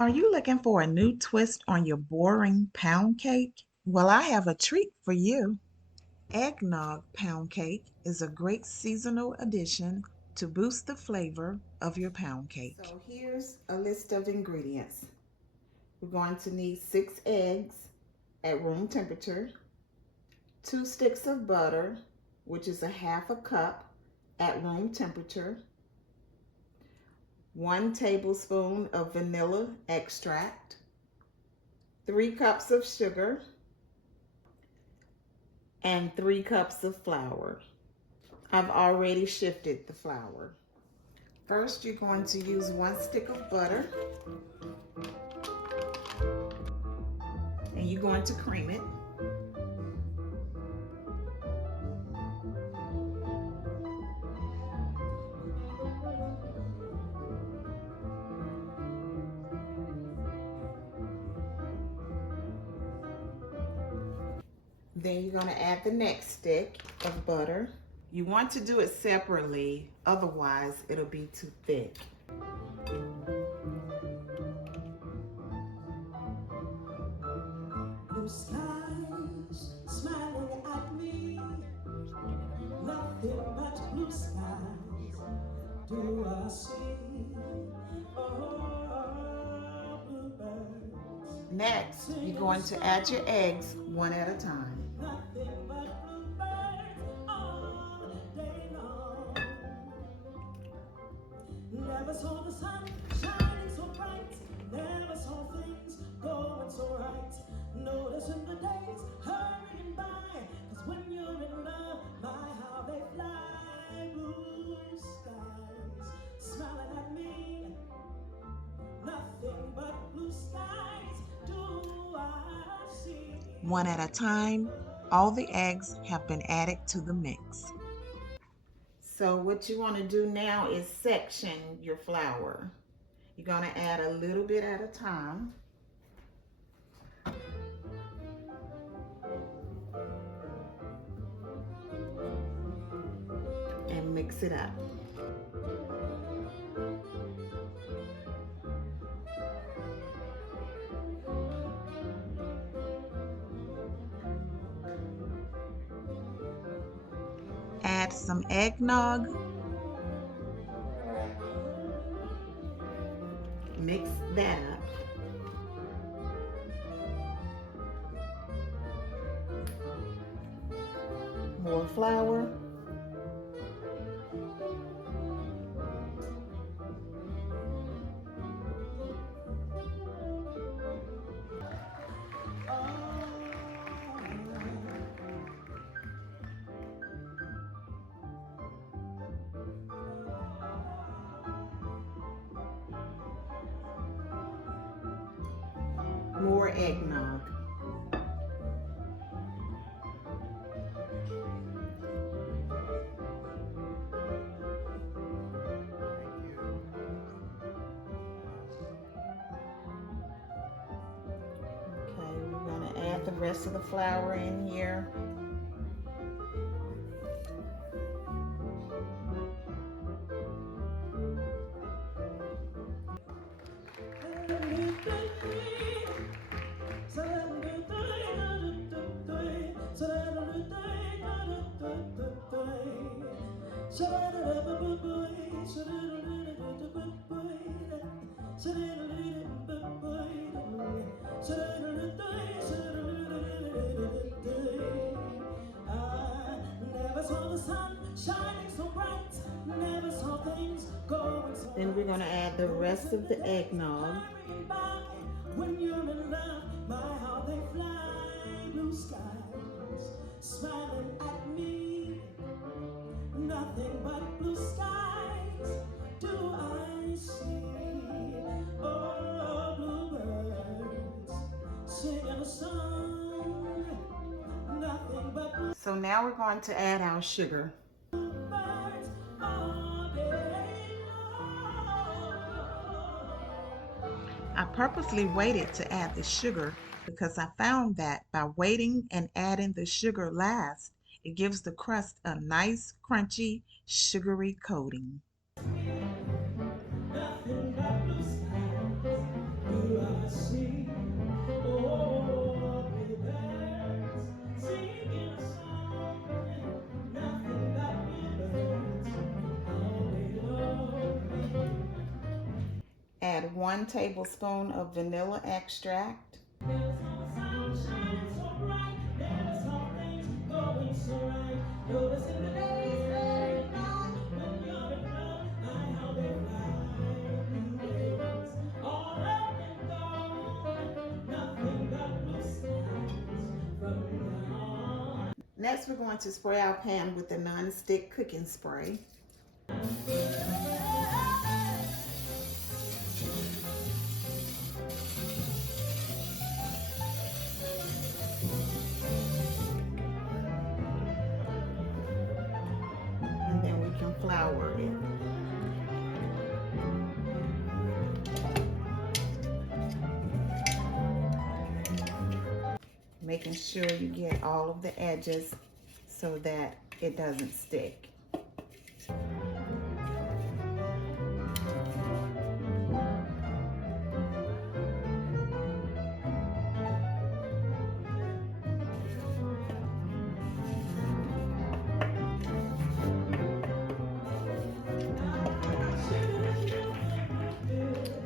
Are you looking for a new twist on your boring pound cake? Well, I have a treat for you. Eggnog Pound Cake is a great seasonal addition to boost the flavor of your pound cake. So here's a list of ingredients. We're going to need 6 eggs at room temperature, 2 sticks of butter, which is a half a cup at room temperature, 1 tablespoon of vanilla extract, 3 cups of sugar, and 3 cups of flour. I've already shifted the flour. First, you're going to use 1 stick of butter and you're going to cream it. Then you're going to add the next stick of butter. You want to do it separately, otherwise it'll be too thick. Blue skies smiling at me, nothing but blue skies do I see. Oh, bluebirds. Next, you're going to add your eggs one at a time. Nothing but bluebirds all day long. Never saw the sun shining so bright. Never saw things going so right. Noticing the days hurrying by. 'Cause when you're in love, my how they fly. Blue skies smiling at me. Nothing but blue skies do I see. One at a time, all the eggs have been added to the mix. So what you want to do now is section your flour. You're going to add a little bit at a time. And mix it up. Add some eggnog. Mix that up. More flour. More eggnog. Okay, we're going to add the rest of the flour in here. Then we're going to add the rest of the eggnog. When you're in love, my how they fly. Blue skies smiling at me. Nothing but blue skies do I see. Oh, bluebirds singing a song. Nothing but blue. So now we're going to add our sugar. I purposely waited to add the sugar because I found that by waiting and adding the sugar last, it gives the crust a nice, crunchy, sugary coating. 1 tablespoon of vanilla extract. Next, we're going to spray our pan with the non-stick cooking spray. And then we can flour it. Making sure you get all of the edges so that it doesn't stick.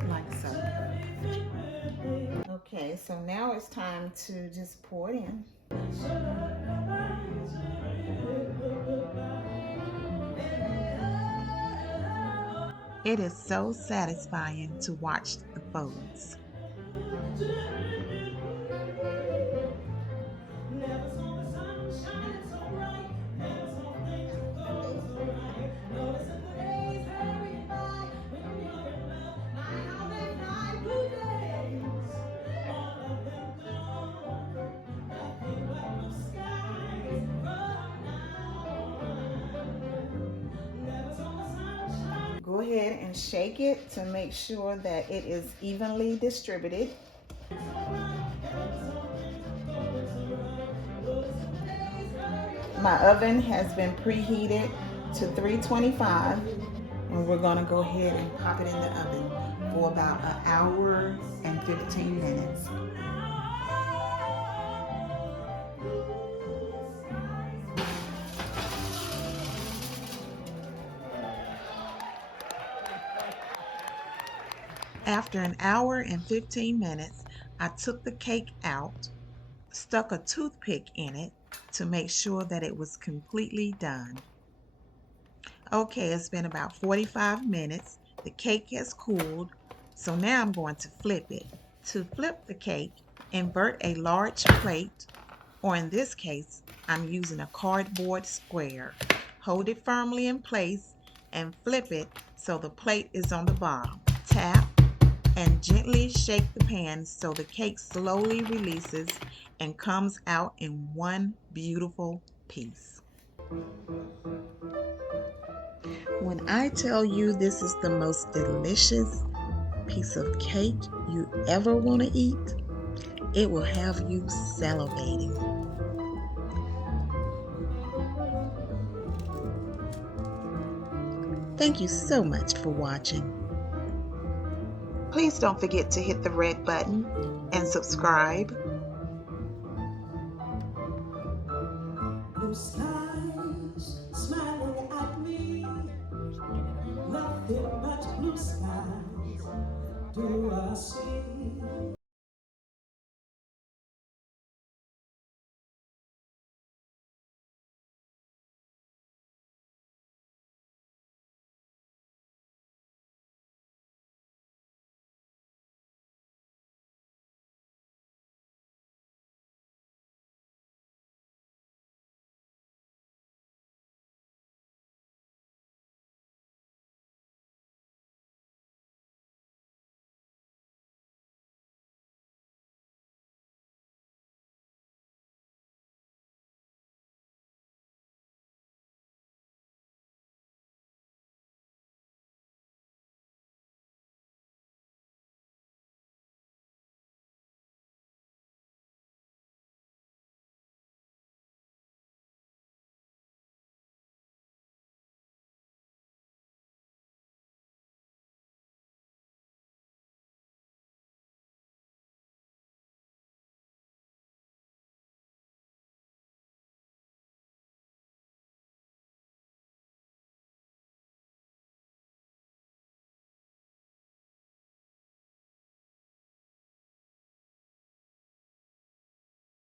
Like so. Okay, so now it's time to just pour it in. It is so satisfying to watch the folds. Go ahead and shake it to make sure that it is evenly distributed. My oven has been preheated to 325, and we're going to go ahead and pop it in the oven for about an hour and 15 minutes. After an hour and 15 minutes, I took the cake out, stuck a toothpick in it to make sure that it was completely done. Okay, it's been about 45 minutes. The cake has cooled, so now I'm going to flip it. To flip the cake, invert a large plate, or in this case, I'm using a cardboard square. Hold it firmly in place and flip it so the plate is on the bottom. Tap and gently shake the pan so the cake slowly releases and comes out in one beautiful piece. When I tell you this is the most delicious piece of cake you ever want to eat, it will have you salivating. Thank you so much for watching. Please don't forget to hit the red button and subscribe. Blue skies smiling at me, nothing but blue skies do I see.